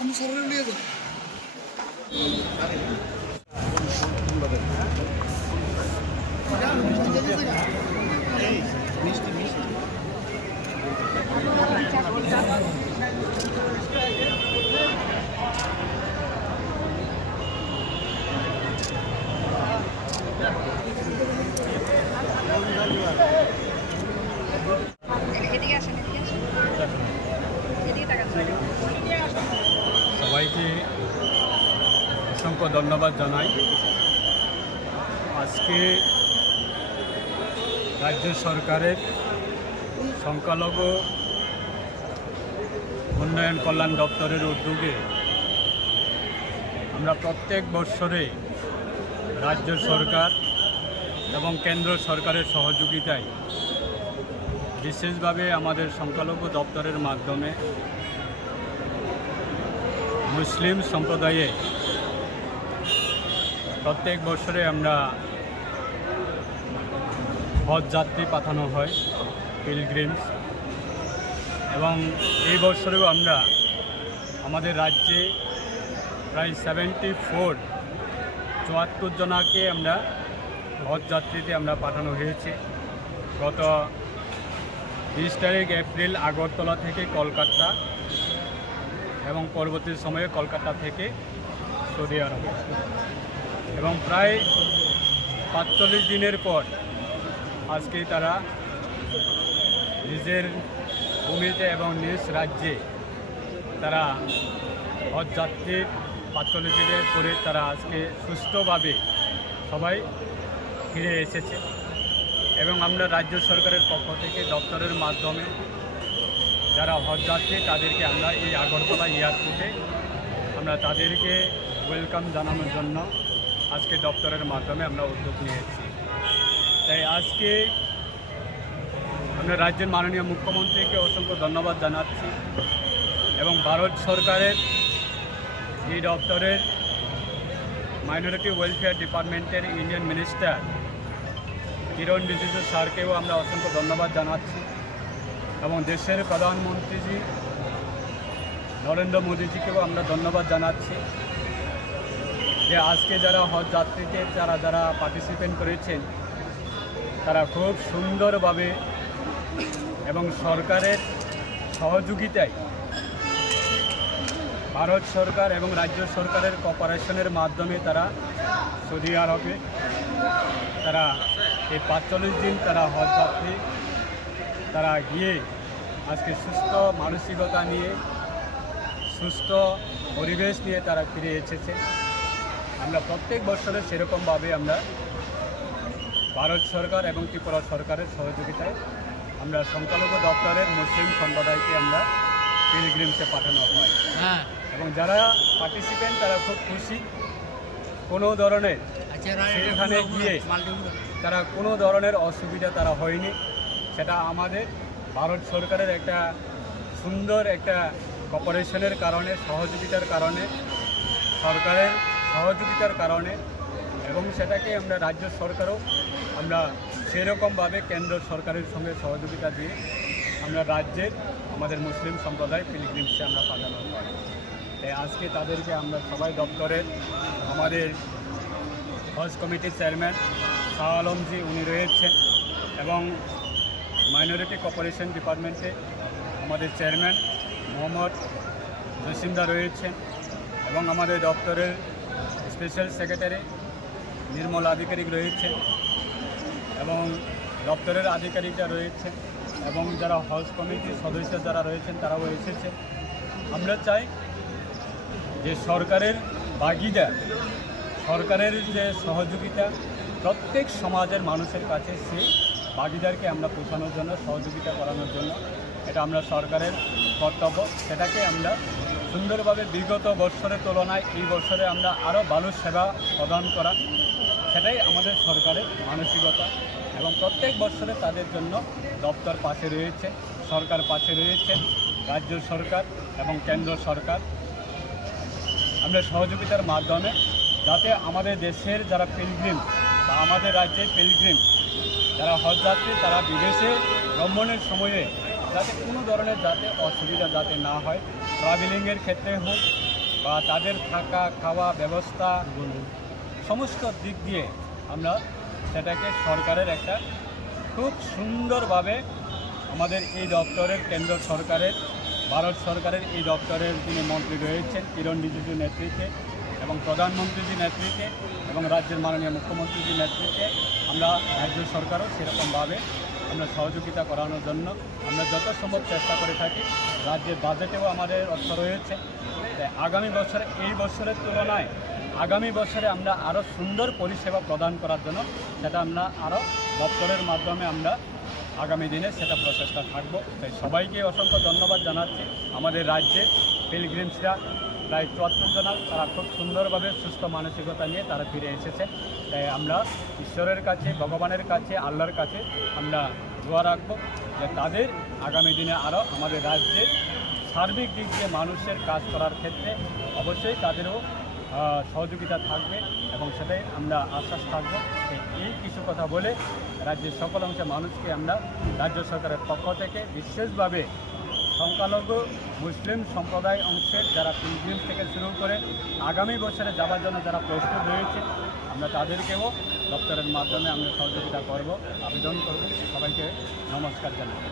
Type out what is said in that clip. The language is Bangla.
অনুসরণ নিয়ে যান। সবাইকে অসংখ্য ধন্যবাদ জানাই। আজকে রাজ্য সরকারের সংখ্যালঘু উন্নয়ন কল্যাণ দপ্তরের উদ্যোগে আমরা প্রত্যেক বৎসরে রাজ্য সরকার এবং কেন্দ্র সরকারের সহযোগিতায় বিশেষভাবে আমাদের সংখ্যালঘু দপ্তরের মাধ্যমে মুসলিম সম্প্রদায়ে প্রত্যেক বছরে আমরা হজ যাত্রী পাঠানো হয়, পিলগ্রিমস, এবং এই বছরেও আমরা আমাদের রাজ্যে প্রায় 74 জনাকে আমরা হজ যাত্রীতে আমরা পাঠানো হয়েছে। গত 20 তারিখ এপ্রিল আগরতলা থেকে কলকাতা এবং পরবর্তী সময়ে কলকাতা থেকে সৌদি আরবে, এবং প্রায় 45 দিনের পর আজকে তারা নিজের ভূমিতে এবং নিজ রাজ্যে তারা হজ যাত্রীর 45 দিনের পরে তারা আজকে সুস্থভাবে সবাই ফিরে এসেছে। এবং আমরা রাজ্য সরকারের পক্ষ থেকে দপ্তরের মাধ্যমে যারা হজ যাত্রী তাদেরকে আমরা এই আগরতলা এয়ারপোর্টে আমরা তাদেরকে ওয়েলকাম জানানোর জন্য আজকে দপ্তরের মাধ্যমে আমরা উদ্যোগ নিয়েছি। তাই আজকে আমরা রাজ্যের মাননীয় মুখ্যমন্ত্রীকে অসংখ্য ধন্যবাদ জানাচ্ছি, এবং ভারত সরকারের এই দপ্তরের মাইনরিটি ওয়েলফেয়ার ডিপার্টমেন্টের ইন্ডিয়ান মিনিস্টার কিরণ রিজিজু স্যারকেও আমরা অসংখ্য ধন্যবাদ জানাচ্ছি, এবং দেশের প্রধানমন্ত্রীজি নরেন্দ্র মোদীজিকেও আমরা ধন্যবাদ জানাচ্ছি যে আজকে যারা হজ যাত্রীতে যারা পার্টিসিপেট করেছেন তারা খুব সুন্দরভাবে এবং সরকারের সহযোগিতায় ভারত সরকার এবং রাজ্য সরকারের কোঅপারেশনের মাধ্যমে তারা সৌদি আরবে তারা এই 45 দিন তারা হজ যাত্রী তারা গিয়ে আজকে সুস্থ মানসিকতা নিয়ে সুস্থ পরিবেশ নিয়ে তারা ফিরে এসেছে। আমরা প্রত্যেক বছরে সেরকমভাবে আমরা ভারত সরকার এবং ত্রিপুরা সরকারের সহযোগিতায় আমরা সংখ্যালঘু দপ্তরের মুসলিম সম্প্রদায়কে আমরা পিলগ্রিমসে পাঠানো হয়, এবং যারা পার্টিসিপেন্ট তারা খুব খুশি। কোনো ধরনের সেখানে গিয়ে তারা কোনো ধরনের অসুবিধা তারা হয়নি। সেটা আমাদের ভারত সরকারের একটা সুন্দর একটা কোঅপারেশনের কারণে, সহযোগিতার কারণে, সরকারের সহযোগিতার কারণে, এবং সেটাকে আমরা রাজ্য সরকারও আমরা সেরকমভাবে কেন্দ্র সরকারের সঙ্গে সহযোগিতা দিয়ে আমরা রাজ্যের আমাদের মুসলিম সম্প্রদায় পিলগ্রিমসে আমরা পাঠানো হয়। তাই আজকে তাদেরকে আমরা সবাই দপ্তরের আমাদের হজ কমিটির চেয়ারম্যান শাহ আলমজি উনি রয়েছেন, এবং মাইনরিটি কোঅপারেশন ডিপার্টমেন্টে আমাদের চেয়ারম্যান মোহাম্মদ জসিমদা রয়েছেন, এবং আমাদের দপ্তরের স্পেশাল সেক্রেটারি নির্মল আধিকারিক রয়েছেন, এবং দপ্তরের আধিকারিকরা রয়েছেন, এবং যারা হজ কমিটির সদস্য যারা রয়েছেন তারাও এসেছে। আমরা চাই যে সরকারের ভাগিদার, সরকারের যে সহযোগিতা প্রত্যেক সমাজের মানুষের কাছে সেই ভাগিদারকে আমরা পৌঁছানোর জন্য, সহযোগিতা করানোর জন্য এটা আমরা সরকারের কর্তব্য। সেটাকে আমরা সুন্দরভাবে বিগত বৎসরের তুলনায় এই বছরে আমরা আরও ভালো সেবা প্রদান করা, সেটাই আমাদের সরকারের মানসিকতা, এবং প্রত্যেক বছরে তাদের জন্য দপ্তর পাশে রয়েছে, সরকার পাশে রয়েছে, রাজ্য সরকার এবং কেন্দ্র সরকার। আমরা সহযোগিতার মাধ্যমে যাতে আমাদের দেশের যারা পিলগ্রিম বা আমাদের রাজ্যের পিলগ্রিম যারা হজ যাত্রী তারা বিদেশে ভ্রমণের সময়ে যাতে কোনো ধরনের যাতে অসুবিধা যাতে না হয় ট্রাভেলিংয়ের ক্ষেত্রে হোক বা তাদের থাকা খাওয়া ব্যবস্থা সমস্ত দিক দিয়ে আমরা সেটাকে সরকারের একটা খুব সুন্দরভাবে আমাদের এই দপ্তরের কেন্দ্র সরকারের ভারত সরকারের এই দপ্তরের যিনি মন্ত্রী রয়েছেন কিরণ রিজিজুর নেতৃত্বে এবং প্রধানমন্ত্রীজির নেতৃত্বে এবং রাজ্যের মাননীয় মুখ্যমন্ত্রীজির নেতৃত্বে আমরা রাজ্য সরকারও সেরকমভাবে আমরা সহযোগিতা করানোর জন্য আমরা যত সম্ভব চেষ্টা করে থাকি। রাজ্যের বাজেটেও আমাদের অর্থ রয়েছে। আগামী বছরে এই বছরের তুলনায় আগামী বছরে আমরা আরও সুন্দর পরিষেবা প্রদান করার জন্য সেটা আমরা আরও দপ্তরের মাধ্যমে আমরা আগামী দিনে সেটা প্রচেষ্টা থাকবো। তাই সবাইকে অসংখ্য ধন্যবাদ জানাচ্ছি। আমাদের রাজ্যের পিলগ্রিমসরা প্রায় 74 জন তারা খুব সুন্দরভাবে সুস্থ মানসিকতা নিয়ে তারা ফিরে এসেছে। তাই আমরা ঈশ্বরের কাছে, ভগবানের কাছে, আল্লাহর কাছে আমরা দোয়া রাখবো যে তাদের আগামী দিনে আরও আমাদের রাজ্যের সার্বিক দিক দিয়ে মানুষের কাজ করার ক্ষেত্রে অবশ্যই তাদেরও সহযোগিতা থাকবে এবং সেটাই আমরা আশ্বাস থাকবো। এই কিছু কথা বলে রাজ্যের সকল অংশের মানুষকে আমরা রাজ্য সরকারের পক্ষ থেকে বিশেষভাবে সংখ্যালঘু মুসলিম সম্প্রদায় অংশের যারা পিলগ্রিমস থেকে শুরু করে আগামী বছরে যাওয়ার জন্য যারা প্রস্তুত রয়েছে আমরা তাদেরকেও দপ্তরের মাধ্যমে আমরা সহযোগিতা করব, আবেদন করব। সবাইকে নমস্কার জানাই।